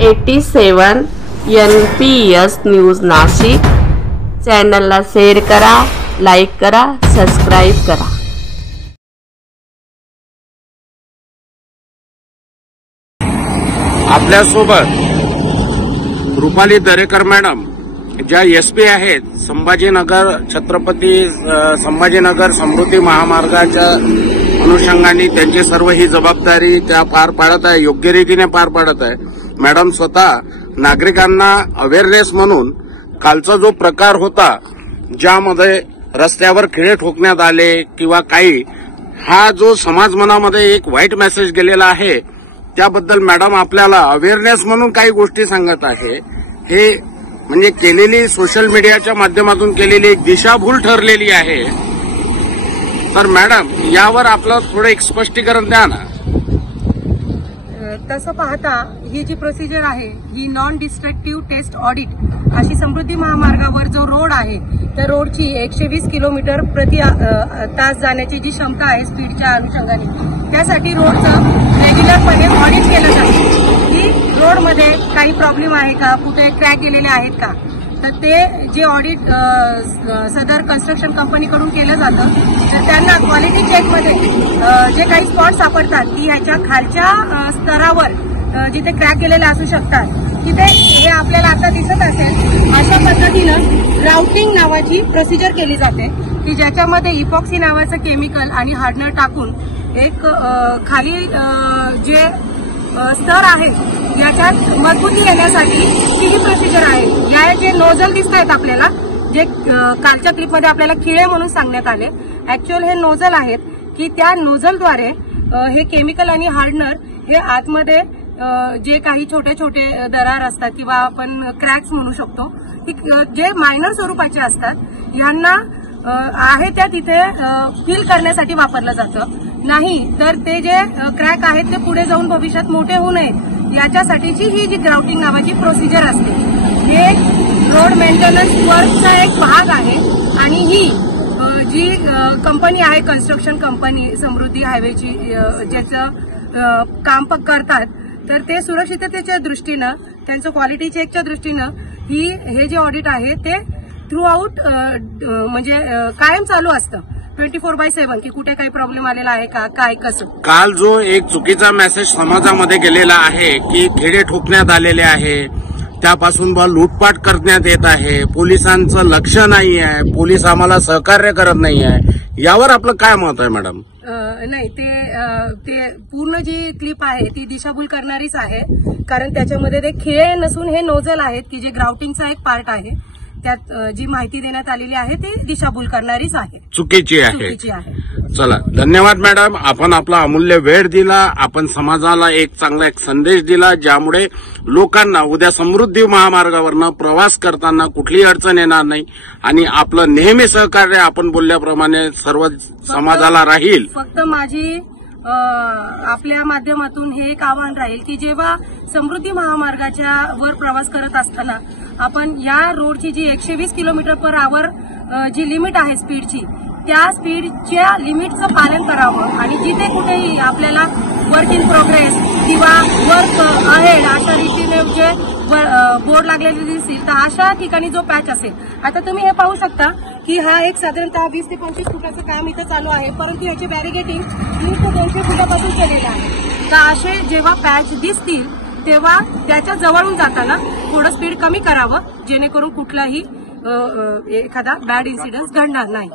87 NPS news Nashik चॅनलला share करा, like करा, सबस्क्राईब करा। आपल्यासोबत रुपाली दरेकर मॅडम ज्या एसपी आहेत, संभाजीनगर छत्रपती संभाजीनगर समृद्धी महामार्गाच्या अनुषंगाने त्यांची सर्व ही जबाबदारी त्या पार पाडत आहे, योग्य रीतीने पार पाडत आहे। मॅडम स्वतः नागरिकांना अवेअरनेस म्हणून कालचा जो प्रकार होता ज्यामध्ये रस्त्यावर खिळे ठोकण्यात आले किंवा काही, हा जो समाज मनामध्ये एक वाईट मेसेज गेलेला आहे त्याबद्दल मॅडम आपल्याला अवेअरनेस म्हणून काही गोष्टी सांगत आहे। हे म्हणजे केलेली सोशल मीडियाच्या माध्यमातून केलेली एक दिशाभूल ठरलेली आहे। तर मॅडम यावर आपलं थोडं एक स्पष्टीकरण द्या ना। तसं पाहता ही जी प्रोसिजर आहे ही नॉन डिस्ट्रक्टिव्ह टेस्ट ऑडिट अशी समृद्धी महामार्गावर जो रोड आहे त्या रोडची 120 किलोमीटर प्रति तास जाण्याची जी क्षमता आहे स्पीडच्या अनुषंगाने, त्यासाठी रोडचं रेग्युलरपणे ऑडिट केलं जातं की रोडमध्ये काही प्रॉब्लेम आहे का, कुठे क्रॅक गेलेले आहेत का। तर ते जे ऑडिट सदर कन्स्ट्रक्शन कंपनीकडून केलं जातं तर त्यांना क्वालिटी चेकमध्ये जे काही स्पॉट सापडतात की ह्याच्या खालच्या स्तरावर जिथे क्रॅक गेलेले असू शकतात तिथे हे आपल्याला आता दिसत असेल अशा पद्धतीनं राउटिंग नावाची प्रोसिजर केली जाते की ज्याच्यामध्ये इपॉक्सी नावाचं केमिकल आणि हार्डनर टाकून एक खाली जे स्तर आहे याच्यात मजबूती येण्यासाठी ही प्रोसिजर आहे। या जे नोझल दिसत आहेत आपल्याला, जे कालच्या क्लिपमध्ये आपल्याला खिळे म्हणून सांगण्यात आले, ऍक्च्युअल हे नोझल आहेत की त्या नोझलद्वारे हे केमिकल आणि हार्डनर हे आतमध्ये जे काही छोटे छोटे दरार असतात किंवा आपण क्रॅक्स म्हणू शकतो जे मायनर स्वरूपाचे असतात ह्यांना आहे त्या तिथे फिल करण्यासाठी वापरलं जातं। नाही तर ते जे क्रॅक आहेत ते पुढे जाऊन भविष्यात मोठे होऊ नयेत याच्यासाठीची ही जी ग्राउटिंग नावाची प्रोसिजर असते हे रोड मेंटेनन्स वर्कचा एक भाग आहे। आणि ही जी कंपनी आहे कन्स्ट्रक्शन कंपनी समृद्धी हायवेची ज्याचं काम करतात तर ते सुरक्षिततेच्या दृष्टीनं, त्यांचं क्वालिटी चेकच्या दृष्टीनं हे जे ऑडिट आहे ते थ्रू आउट म्हणजे कायम चालू असतं 24/7 की कुठे काही प्रॉब्लेम आलेला आहे का, काय कसं। काल जो एक चुकीचा मेसेज समाजामध्ये गेलेला आहे की खेडे ठोकण्यात आलेले आहे, त्यापासून लूटपाट करण्यात येत आहे, पोलिसांचं लक्ष नाही आहे, पोलीस आम्हाला सहकार्य करत नाही आहे, यावर आपलं काय मत आहे मॅडम? नाही ते पूर्ण जी क्लिप आहे ती दिशाभूल करणारीच आहे, कारण त्याच्यामध्ये ते खिळे नसून हे नोझल आहेत की जे ग्राउटिंगचा एक पार्ट आहे, त्यात जी माहिती देण्यात आलेली आहे ती दिशाभूल करणारीच आहे, चुकीची आहे। चला, धन्यवाद मॅडम, आपण आपला अमूल्य वेळ दिला, आपण समाजाला एक चांगला संदेश दिला ज्यामुळे लोकांना उद्या समृद्धी महामार्गावरनं प्रवास करताना कुठलीही अडचण येणार नाही आणि आपलं नेहमी सहकार्य आपण बोलल्याप्रमाणे सर्व समाजाला राहील। फक्त माझी आपल्या माध्यमातून हे एक आव्हान राहील की जेव्हा समृद्धी महामार्गाच्या वर प्रवास करत असताना आपण या रोडची जी 120 किलोमीटर पर आवर जी लिमिट आहे स्पीडची, त्या स्पीडच्या लिमिटचं पालन करावं आणि जिथे कुठेही आपल्याला वर्क इन प्रोग्रेस किंवा वर्क अहेड अशा रीतीने जे बोर्ड लागलेले दिसतील तर अशा ठिकाणी जो पॅच असेल, आता तुम्ही हे पाहू शकता की हा एक साधारणतः 20 ते 25 फुटाचं काम इथं चालू आहे, परंतु याची बॅरिगेटिंग 300 ते 200 फुटापासून केलेलं आहे। तर असे जेव्हा पॅच दिसतील तेव्हा त्याच्या जवळून जाताना थोडं स्पीड कमी करावं जेणेकरून कुठलाही एखादा बॅड इन्सिडेंट घडणार नाही।